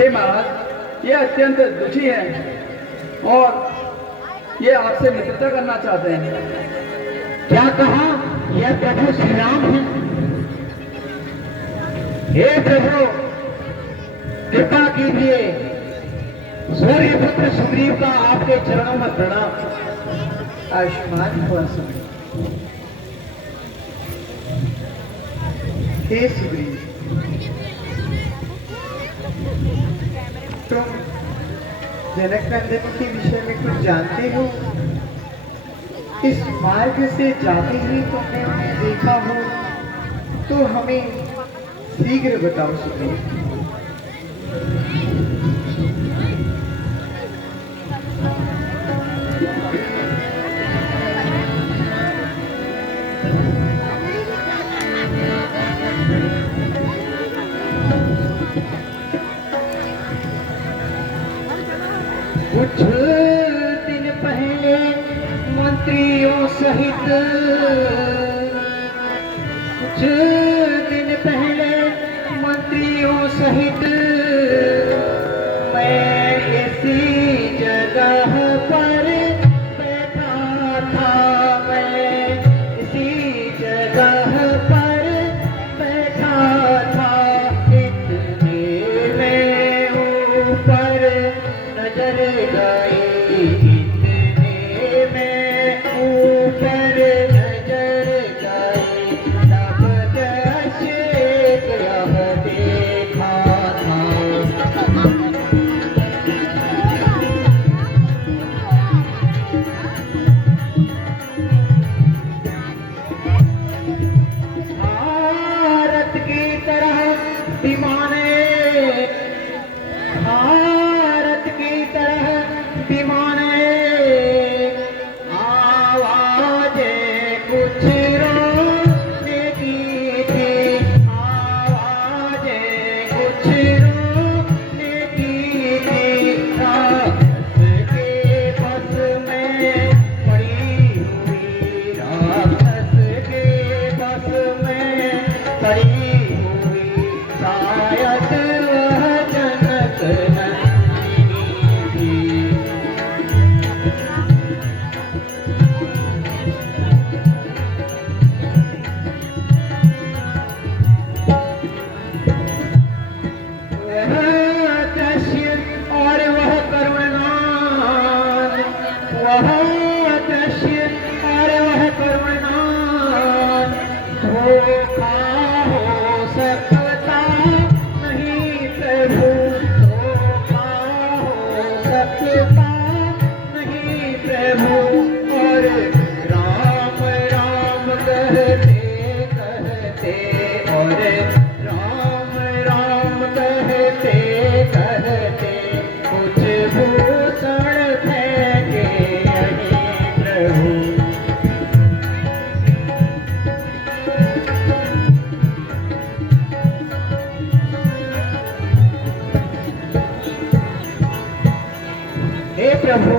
हे महाराज, ये अत्यंत दुखी हैं और ये आपसे मित्रता करना चाहते हैं। क्या कहा? यह प्रभु श्री राम है। हे प्रभु, कृपा कीजिए, सूर्य पुत्र सुग्रीव का आपके चरणों में प्रणाम। आयुष्मान भव सुग्रीव। हे सुग्रीव, तुम जनक नंदन के विषय में कुछ जानते हो? इस मार्ग से जाते ही तुमने उन्हें देखा हो तो हमें शीघ्र बताओ सुग्रीव। कुछ दिन पहले मंत्रियों सहित, कुछ दिन पहले मंत्रियों सहित मैं इसी जगह पर बैठा था। मैं इसी जगह पर बैठा था। इतने में ऊपर नजर गई, इतने में ऊपर नजर गई, तब दशरथ यह देखा था। भारत की तरह विमाने, भारत की तरह विमाने, आवाजें कुछ रोने की थी, आवाजें कुछ रोने की थी। राक्षस के बस में पड़ी हुई, राक्षस के बस में पड़ी हुई, शायद वह जनक नंदिनी थी। वह दृश्य और वह करुणान, वह दृश्य और वह करुणान धोखा हो सकता नहीं प्रभु, धोखा हो सकता नहीं प्रभु। और राम राम कहते कहते, और राम राम कहते कहते कुछ भूषण फेंके यहीं प्रभु। हे प्रभु,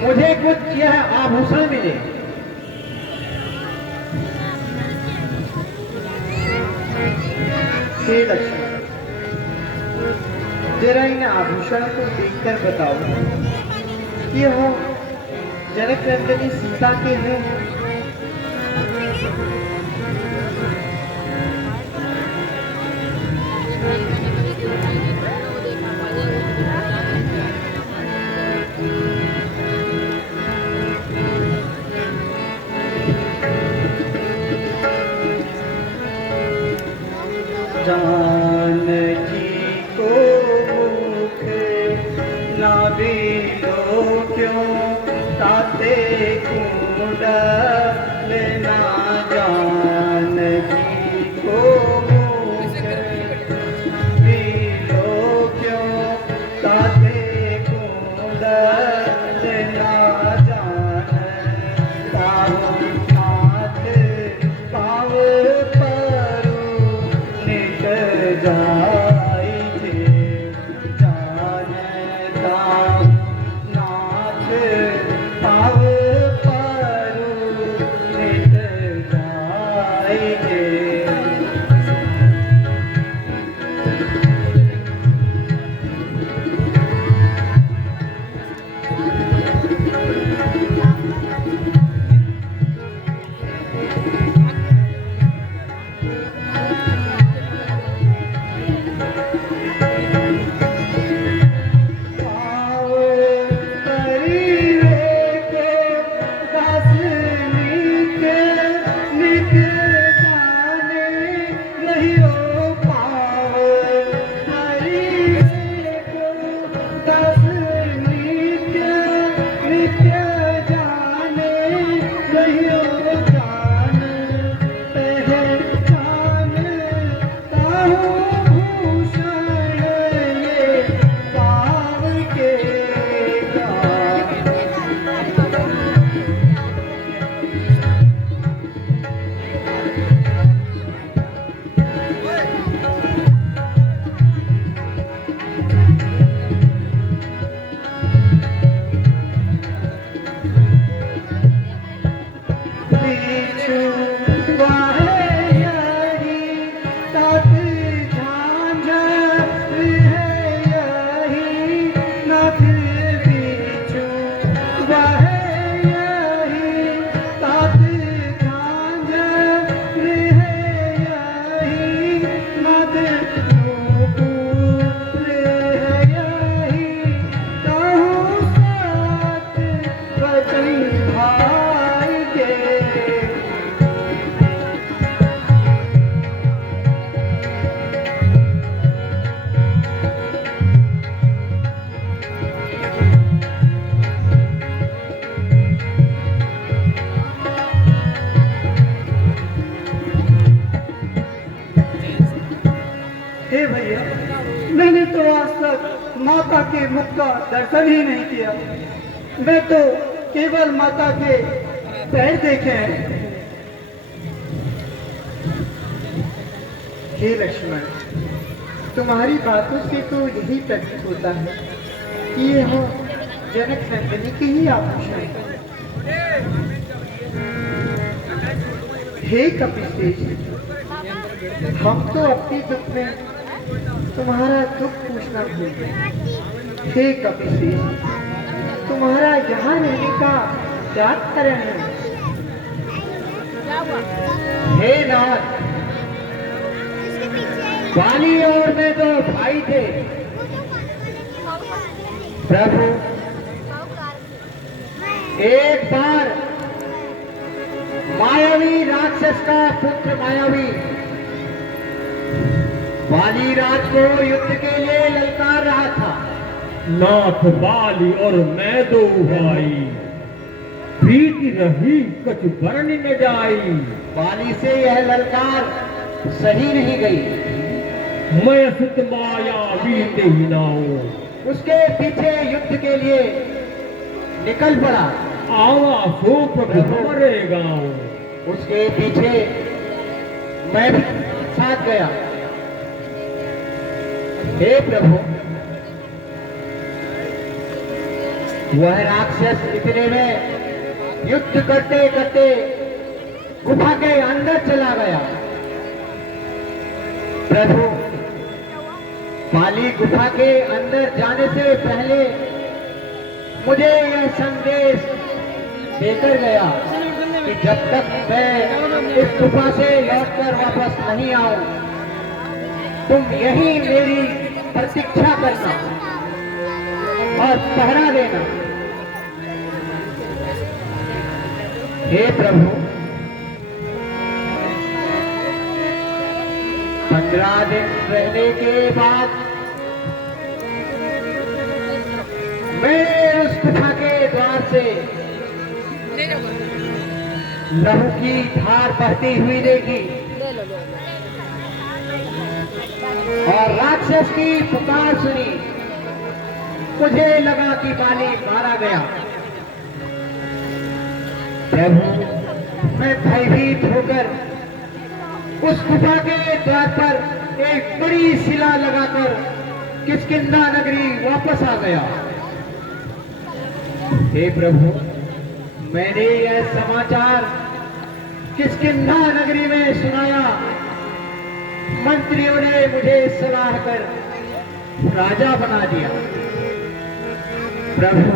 मुझे कुछ यह आभूषण मिले। हे लक्ष्मण, जरा इन आभूषण को देखकर बताओ, ये हो जनक नंदिनी सीता के हैं? जानकी को मुख ना बिलो क्यों, ताते कुंडल ना। जानकी को मुख बिलो क्यों, ताते कुंडल ना। जान पाओ नाथ पाओ परू नित जाई थे। जानता नाथ पाओ परू हे भैया, मैंने तो आज तक माता के मुख का दर्शन ही नहीं किया। मैं तो केवल माता के पैर देखे हैं। हे लक्ष्मण, तुम्हारी बातों से तो यही प्रतीत होता है कि यह जनक नंदिनी के ही आभूषण है। हे कपिशेष, हम तो अपने दुख में तुम्हारा दुख पूछना भूल गए। हे कपिशेष, तुम्हारा यहाँ रहने का क्या कारण है? हे नाथ, बाली और मैं तो भाई थे। प्रभु, एक बार मायावी राक्षस का पुत्र मायावी बाली राज को युद्ध के लिए ललकार रहा था। नाथ बाली और मैं दो भाई, प्रीति रही कछ वर्ण न जाई। बाली से यह ललकार सही नहीं गई। मैं सुत माया बीते ही नाओ, उसके पीछे युद्ध के लिए निकल पड़ा। आवा सो प्रभु हमारे गाँव। उसके पीछे मैं भी साथ गया। हे प्रभु, वह राक्षस इतने में युद्ध करते करते गुफा के अंदर चला गया। प्रभु, बाली गुफा के अंदर जाने से पहले मुझे यह संदेश देकर गया कि जब तक मैं इस गुफा से लौटकर वापस नहीं आऊं, तुम यहीं मेरी प्रतीक्षा करना और पहरा देना। हे प्रभु, 15 दिन रहने के बाद मैं उस गुफा के द्वार से लहू की धार बहती हुई देखी और राक्षस की पुकार सुनी। मुझे लगा कि बाली मारा गया। प्रभु, मैं भयभीत होकर उस गुफा के द्वार पर एक बड़ी शिला लगाकर किष्किंधा नगरी वापस आ गया। हे प्रभु, मैंने यह समाचार किष्किंधा नगरी में सुनाया। मंत्रियों ने मुझे सलाह कर राजा बना दिया। प्रभु,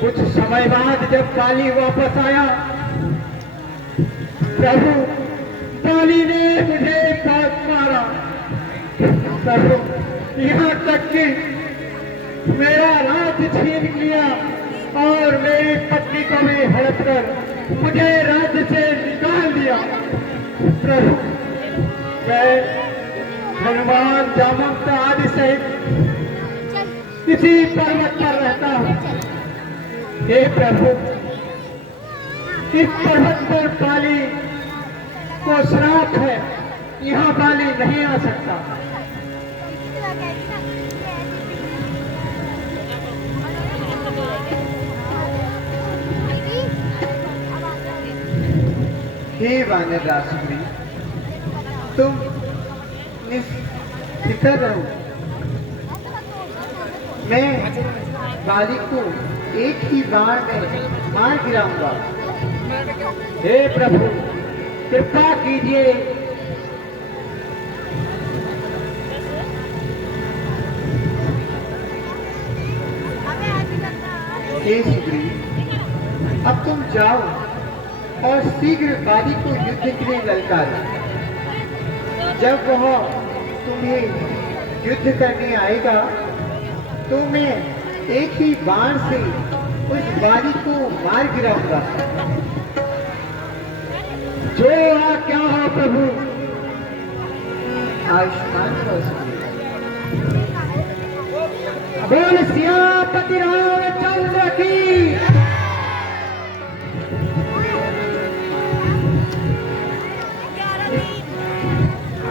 कुछ समय बाद जब बाली वापस आया, प्रभु, बाली ने मुझे बहुत मारा। प्रभु, यहाँ तक कि मेरा राज्य छीन लिया और मेरी पत्नी को भी हड़प कर मुझे राज्य से निकाल दिया। प्रभु, मैं हनुमान जामवंत आदि सहित किसी पर्वत पर रहता हूँ। हे प्रभु, इस पर्वत पर बाली को श्राप है, यहाँ बाली नहीं आ सकता। हे वानर राजकुमारी, तुम निश्चिंत रहो। मैं बाली को एक ही बार में मार गिराऊंगा। हे प्रभु, कृपा कीजिए। हे सुग्रीव, अब तुम जाओ और शीघ्र बाली को युद्ध के लिए ललकारो। जब वह तुम्हें युद्ध करने आएगा तो मैं एक ही बाण से उस बाली को मार गिराऊंगा। जो क्या हो प्रभु। आयुष्मान भव सुग्रीव। बोल सियापति रामचंद्र की